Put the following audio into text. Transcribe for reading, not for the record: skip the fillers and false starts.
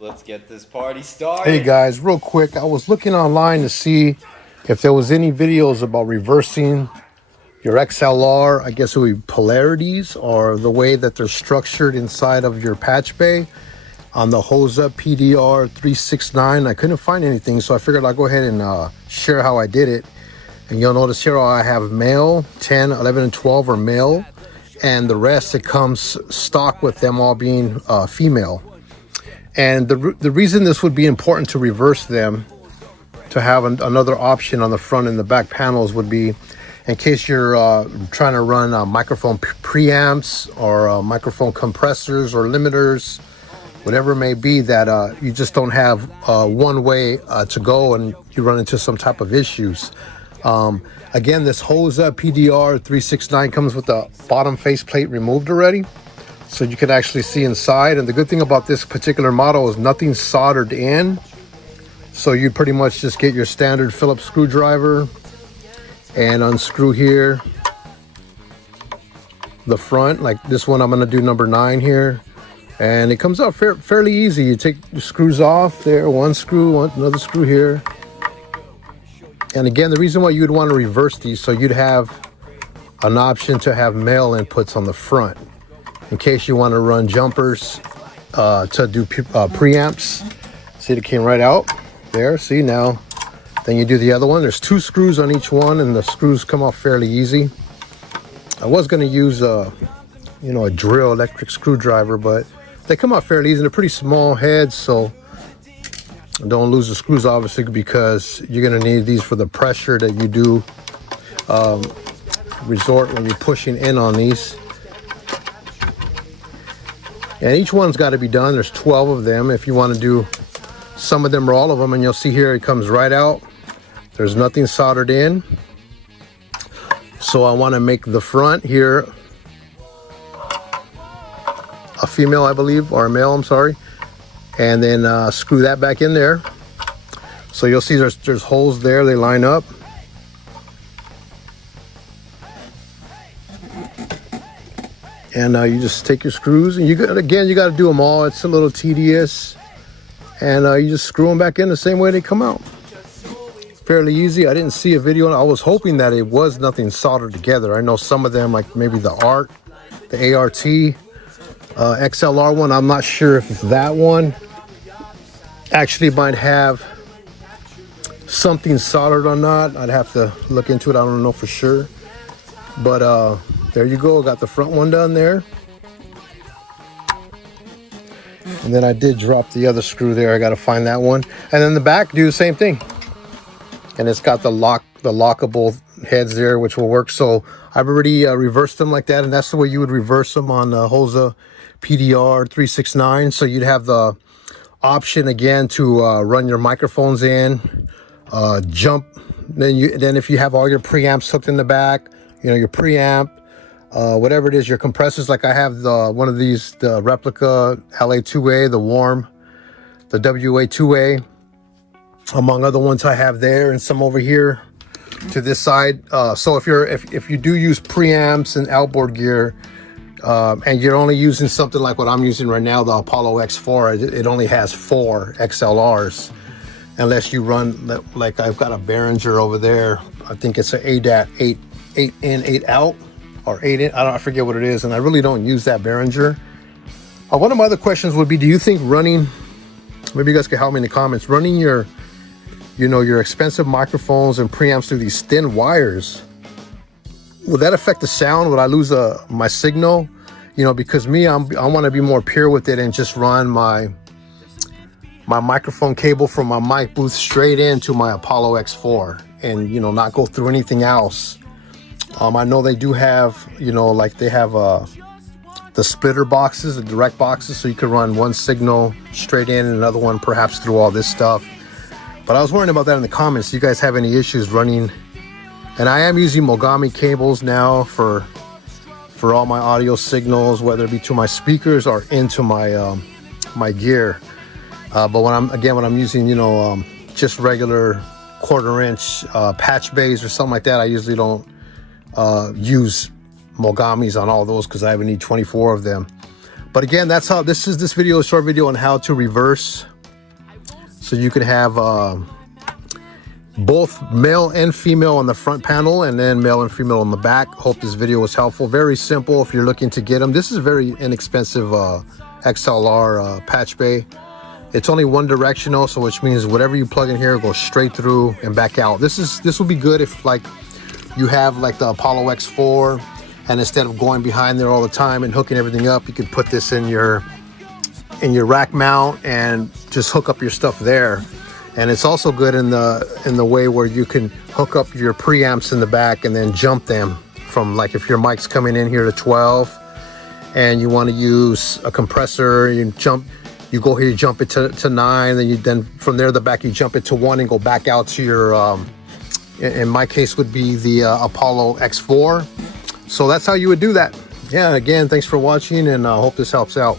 Let's get this party started. Hey guys, real quick, I was looking online to see if there was any videos about reversing your XLR, I guess it would be polarities, or the way that they're structured inside of your patch bay on the Hosa PDR 369. I couldn't find anything, so I figured I'd go ahead and share how I did it. And you'll notice here I have male, 10, 11, and 12 are male, and the rest, it comes stock with them all being female. And the reason this would be important to reverse them, to have another option on the front and the back panels, would be in case you're trying to run microphone preamps or microphone compressors or limiters, whatever it may be, that you just don't have one way to go and you run into some type of issues. Again, this Hosa PDR 369 comes with the bottom faceplate removed already, so you can actually see inside. And the good thing about this particular model is nothing's soldered in, so you pretty much just get your standard Phillips screwdriver and unscrew here the front. Like this one, I'm going to do number 9 here, and it comes out fairly easy. You take the screws off there, one screw, another screw here. And again, the reason why you'd want to reverse these, so you'd have an option to have male inputs on the front in case you want to run jumpers to do preamps. See, it came right out there. See, now then you do the other one. There's 2 screws on each one, and the screws come off fairly easy. I was going to use a drill electric screwdriver, but they come out fairly easy. They're pretty small heads, so don't lose the screws, obviously, because you're going to need these for the pressure that you do resort when you're pushing in on these. And each one's got to be done. There's 12 of them if you want to do some of them or all of them. And you'll see here it comes right out. There's nothing soldered in. So I want to make the front here a female, I believe, or a male, I'm sorry. And then screw that back in there. So you'll see there's holes there, they line up. And you just take your screws, and you got to do them all. It's a little tedious, and you just screw them back in the same way they come out. Fairly easy. I didn't see a video. I was hoping that it was nothing soldered together. I know some of them, like maybe the ART, the ART, XLR one. I'm not sure if that one actually might have something soldered or not. I'd have to look into it. I don't know for sure. But there you go. Got the front one done there. And then I did drop the other screw there. I got to find that one. And then the back, do the same thing. And it's got the lockable heads there, which will work. So I've already reversed them like that. And that's the way you would reverse them on the Hosa PDR 369. So you'd have the option again to run your microphones in, jump. Then if you have all your preamps hooked in the back, your preamp, whatever it is, your compressors. Like I have one of these, the replica LA2A, the warm, the WA2A, among other ones I have there, and some over here to this side. So if you do use preamps and outboard gear, and you're only using something like what I'm using right now, the Apollo X4, it only has 4 XLRs, unless you run, like I've got a Behringer over there. I think it's an ADAT 8 in, 8 out, or 8 in. I forget what it is, and I really don't use that Behringer. One of my other questions would be, do you think running, maybe you guys can help me in the comments, running your expensive microphones and preamps through these thin wires, will that affect the sound? Would I lose my signal? Because me, I want to be more pure with it and just run my microphone cable from my mic booth straight into my Apollo X4, and not go through anything else. I know they do have, like they have the splitter boxes, the direct boxes, so you can run one signal straight in and another one perhaps through all this stuff. But I was wondering about that in the comments. Do you guys have any issues running? And I am using Mogami cables now for all my audio signals, whether it be to my speakers or into my my gear. But when I'm using just regular 1/4 inch patch bays or something like that, I usually don't use Mogamis on all those, because I would need 24 of them. But again, that's how this video, a short video on how to reverse, so you can have both male and female on the front panel, and then male and female on the back. Hope this video was helpful. Very simple if you're looking to get them. This is a very inexpensive XLR patch bay. It's only one directional, so which means whatever you plug in here goes straight through and back out. This will be good if like you have like the Apollo X4, and instead of going behind there all the time and hooking everything up, you can put this in your rack mount and just hook up your stuff there. And it's also good in the way where you can hook up your preamps in the back and then jump them from, like, if your mic's coming in here to 12 and you want to use a compressor, you go here, you jump it to 9, then from there the back you jump it to 1 and go back out to your in my case would be the Apollo X4. So that's how you would do that. Yeah, again, thanks for watching, and I hope this helps out.